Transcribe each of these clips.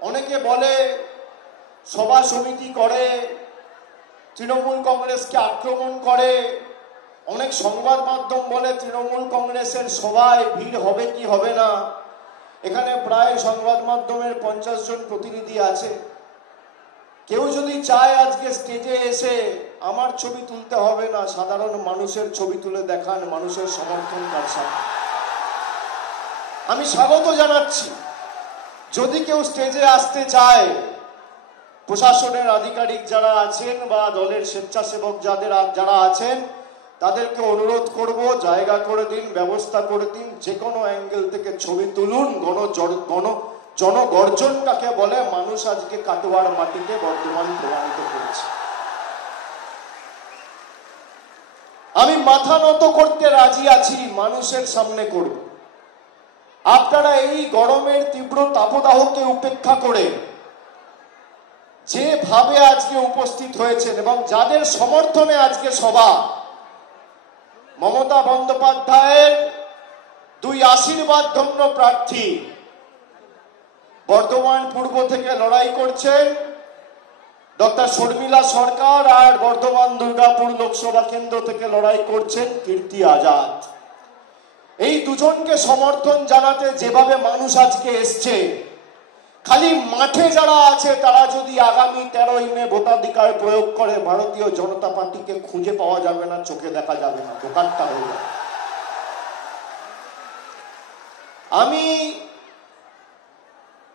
অনেকে বলে সভা সমিতি করে, তৃণমূল কংগ্রেসকে আক্রমণ করে। অনেক সংবাদ মাধ্যম বলে তৃণমূল কংগ্রেসের সভায় ভিড় হবে কি হবে না। এখানে প্রায় সংবাদ মাধ্যমের 50 জন প্রতিনিধি আছে। কেউ যদি চায় আজকে স্টেজে এসে আমার ছবি তুলতে হবে না, সাধারণ মানুষের ছবি তুলে দেখান, মানুষের সমর্থন কার সাথে। আমি স্বাগত জানাচ্ছি। যদি কেউ স্টেজে আসতে চায়, প্রশাসনের আধিকারিক যারা আছেন বা দলের স্বেচ্ছাসেবক যারা আছেন, তাদেরকে অনুরোধ করব, জায়গা করে দিন, ব্যবস্থা করে দিন। যে কোনো অ্যাঙ্গেল থেকে ছবি তুলুন। জনগর্জন কাকে বলে, মানুষ আজকে কাটোয়ার মাটিতে বর্তমান প্রমাণিত করেছে। আমি মাথা নত করতে রাজি আছি, মানুষের সামনে করব। আপনারা এই গরমের তীব্র তাপদাহকে উপেক্ষা করে যেভাবে আজকে উপস্থিত হয়েছেন এবং যাদের সমর্থনে আজকে সভা, মমতা বন্দ্যোপাধ্যায়ের 2 আশীর্বাদ ধন্য প্রার্থী বর্ধমান পূর্ব থেকে লড়াই করছেন ডক্টর শর্মিলা সরকার, আর বর্ধমান দুর্গাপুর লোকসভা কেন্দ্র থেকে লড়াই করছেন কীর্তি আজাদ। এই দুজনকে সমর্থন জানাতে যেভাবে মানুষ আজকে এসছে, খালি মাঠে যারা আছে তারা যদি আগামী 13ই মে ভোটাধিকার প্রয়োগ করে, ভারতীয় জনতা পার্টিকে খুঁজে পাওয়া যাবে না, চোখে দেখা যাবে না, দোকানটা হয়ে যাবে। আমি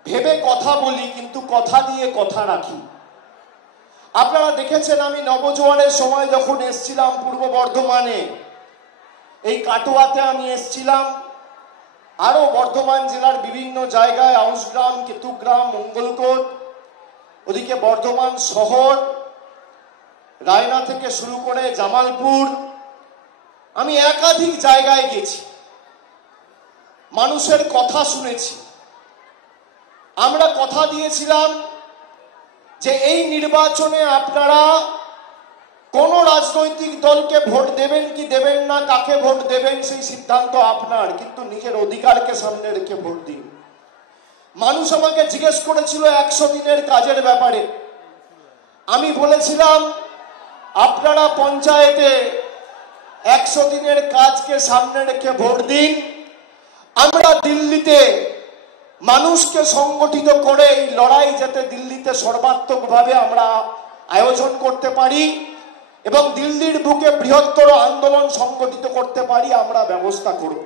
ভেবে কথা বলি, কিন্তু কথা দিয়ে কথা রাখি। আপনারা দেখেছেন আমি নবজোয়ারের সময় যখন এসছিলাম পূর্ব বর্ধমানে, এই কাটোয়াতে আমি এসছিলাম, আরো বর্ধমান জেলার বিভিন্ন জায়গায়, আউশগ্রাম, কেতুগ্রাম, মঙ্গলকোট, ওদিকে বর্ধমান শহর, রায়না থেকে শুরু করে জামালপুর, আমি একাধিক জায়গায় গেছি, মানুষের কথা শুনেছি। আমরা কথা দিয়েছিলাম যে এই নির্বাচনে আপনারা কোন রাজনৈতিক দলকে ভোট দেবেন কি দেবেন না, কাকে ভোট দেবেন সেই সিদ্ধান্ত আপনার, কিন্তু নিজের অধিকারকে সামনে রেখে ভোট দিন। মানুষ আমাকে জিজ্ঞেস করেছিল 100 দিনের কাজের ব্যাপারে। আমি বলেছিলাম আপনারা পঞ্চায়েতে 100 দিনের কাজকে সামনে রেখে ভোট দিন। আমরা দিল্লিতে মানুষকে সংগঠিত করে এই লড়াই যাতে দিল্লিতে সর্বাত্মকভাবে আমরা আয়োজন করতে পারি এবং দিল্লির বুকে বৃহত্তর আন্দোলন সংগঠিত করতে পারি, আমরা ব্যবস্থা করব।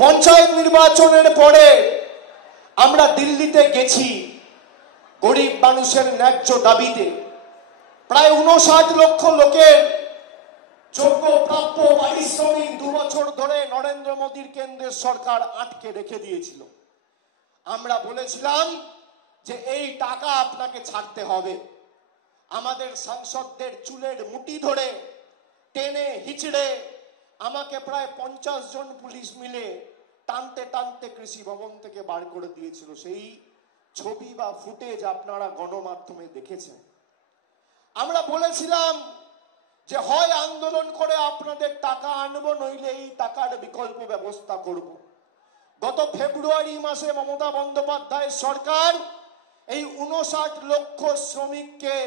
পঞ্চায়েত নির্বাচনের পরে আমরা দিল্লিতে গেছি গরিব মানুষের ন্যায্য দাবিতে। প্রায় 59 লক্ষ লোকের যোগ্য প্রাপ্য পারিশ্রমিক 2 বছর ধরে নরেন্দ্র মোদীর কেন্দ্রের সরকার আটকে রেখে দিয়েছিল। আমরা বলেছিলাম যে এই টাকা আপনাকে ছাড়তে হবে। আমাদের সাংসদদের চুলের মুঠি ধরে টেনে হিচড়ে আমাকে প্রায় 50 জন পুলিশ মিলে টানতে টানতে কৃষি ভবন থেকে বার করে দিয়েছিল। সেই ছবি বা ফুটেজ আপনারা গণমাধ্যমে দেখেছেন। আমরা বলেছিলাম যে হয় আন্দোলন করে আপনাদের টাকা আনবো, নইলে এই টাকার বিকল্প ব্যবস্থা করব। গত ফেব্রুয়ারি মাসে মমতা বন্দ্যোপাধ্যায়ের সরকার এই 59 লক্ষ শ্রমিককে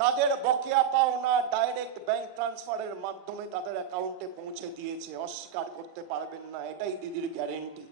তাদের বকেয়া পাওনা ডাইরেক্ট ব্যাংক ট্রান্সফারের মাধ্যমে তাদের অ্যাকাউন্টে পৌঁছে দিয়েছে। অস্বীকার করতে পারবেন না, এটাই দিদির গ্যারেন্টি।